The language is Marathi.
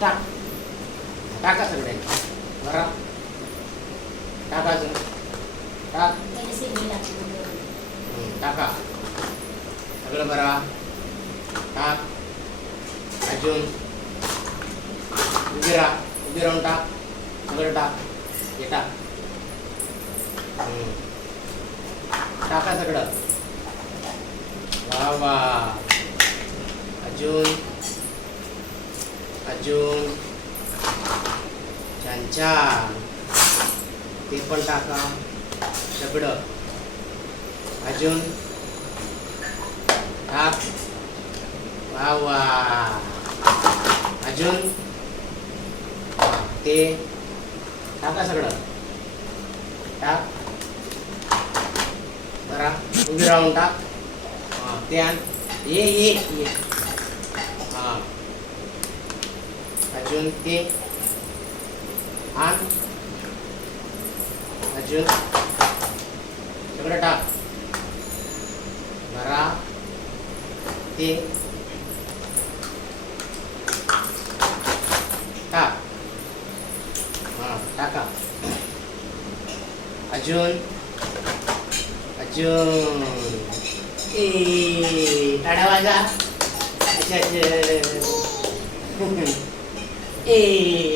टाक. टाका सगळे बरा टाका अजून टाक. टाका. सगळं बरा टाक. अजून. उभी राहा. उभी राहून टाक. सगळं टाक. हे टाक. टाका सगळं. वा वा. अजून. अजून छान छान ते पण टाका. सगळं. अजून टाक. वा वा. अजून ते. टाका सगळं. टाक. बरा उभी राहून टाक. हां ते आण. ये ये ये. अजून ते आण अजून टाक बरा ते टाक हाँ टाका अजून अजून ए टाळ्या वाजा अच्छा अच्छा eh,